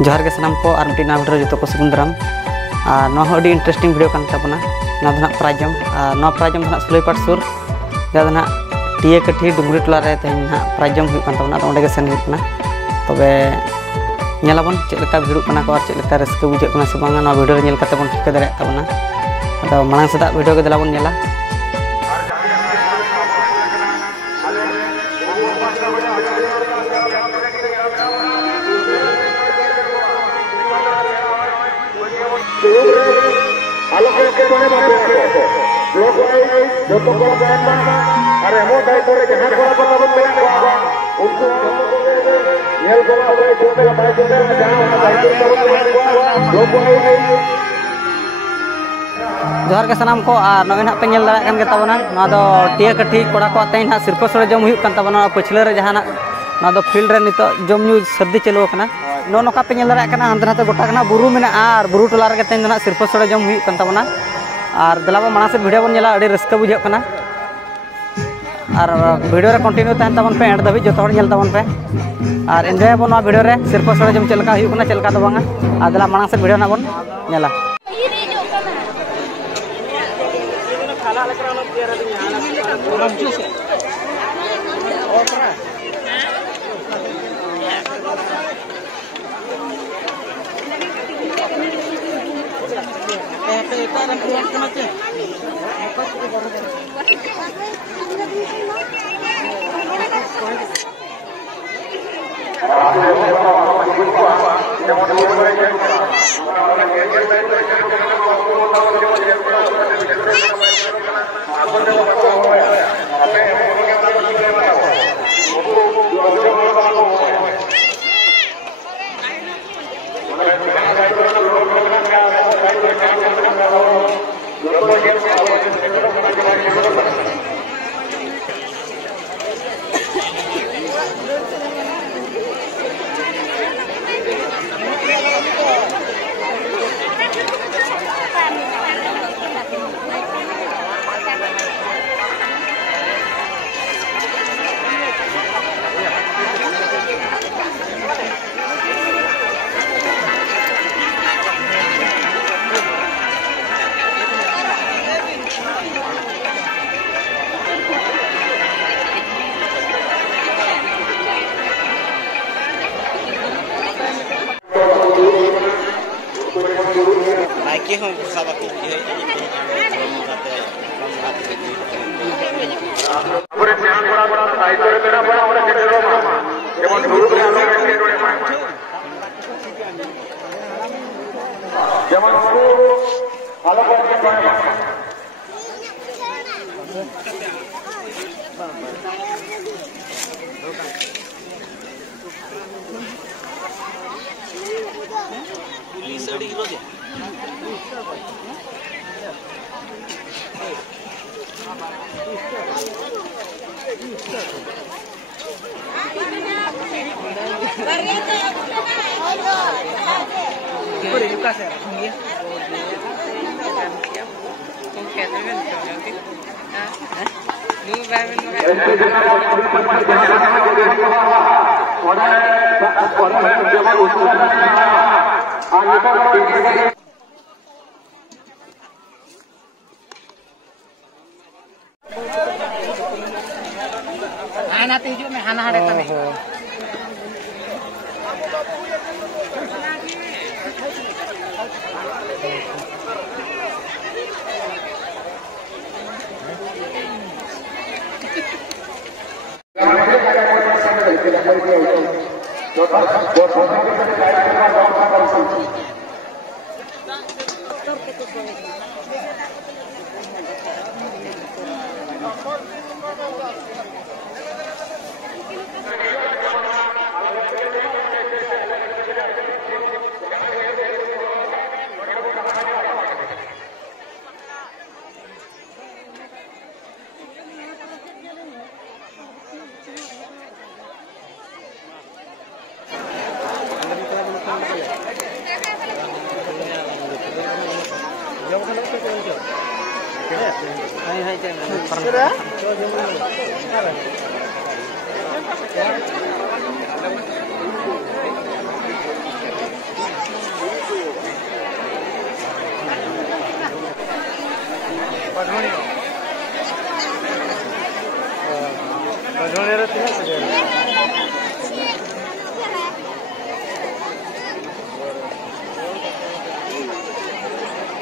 जोहार के सामान को और मिट्टी वीडियो जो को सगुन दाराम और इंटरेस्टिंग वीडियो कर तबना प्राइजम प्राइजम सुलैपाट सुर जहाँ टीए कठी डुंगरी टोला तेज प्राइजम होंगे सेन तब नेलाबन चेका भिड़ना को और चेका रस्क बुझे से बांगा वीडियो नेलते बन ठिका दाड़ा अब मांग सेदा वीडियो के दिला बन नेला जोहार के सामान को और नगे ना पे दाड़ा टीए कठी कोड़ा को तेज ना सिरपा सोड़े जम होना पछले जहाँ फिल्ड रे नित जम न्यू सर्दी चालू नौका पे दाड़ा हानते नाते गोटा बुरु में और बुरु टोला रे तेज ना सिरपा सोड़े जम होना और दिलाबा मांग से वीडियो बन नेला रस्क बुझे और वीडियो रे कंटिन्यू तहन तबन पे एंड धाबी जो तबन पे और एंजॉय बन वीडियो रे सिरपा सोड़े जम चलका चलका तो बांगा और दिला मांग से वीडियो ना बन नेला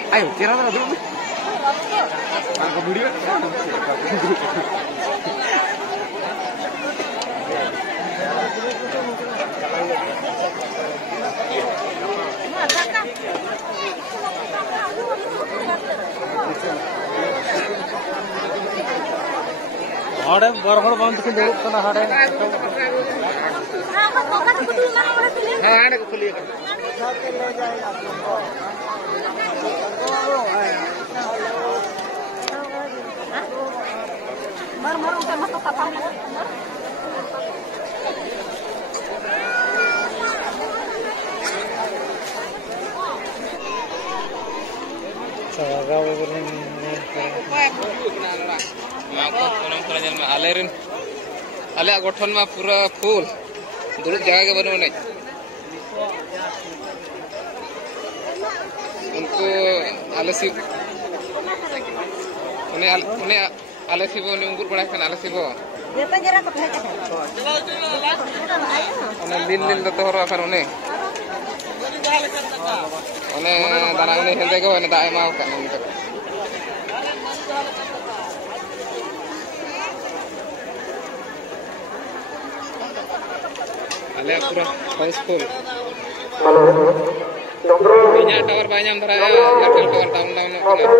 Ayo, kira dulu. Aku video. हाड़े बरहड़ बंद के लोग तो ना हाड़े हाँ हाड़े को खुली मर मर उधर मत पता सारा वो आले गठन में पूरा फुल दुरुप जगह के बनो नहीं उनको आले सी उन्हें आले सी वो उन्हें उंगुर बड़ा कर आले सी वो उन्हें लील लील तो हो रहा फिर उन्हें दाना उन्हें हिलते को उन्हें दाएं मार करने उनका आले पूरा हाउसफुल इन्हें tower banyak berada Airtel tower down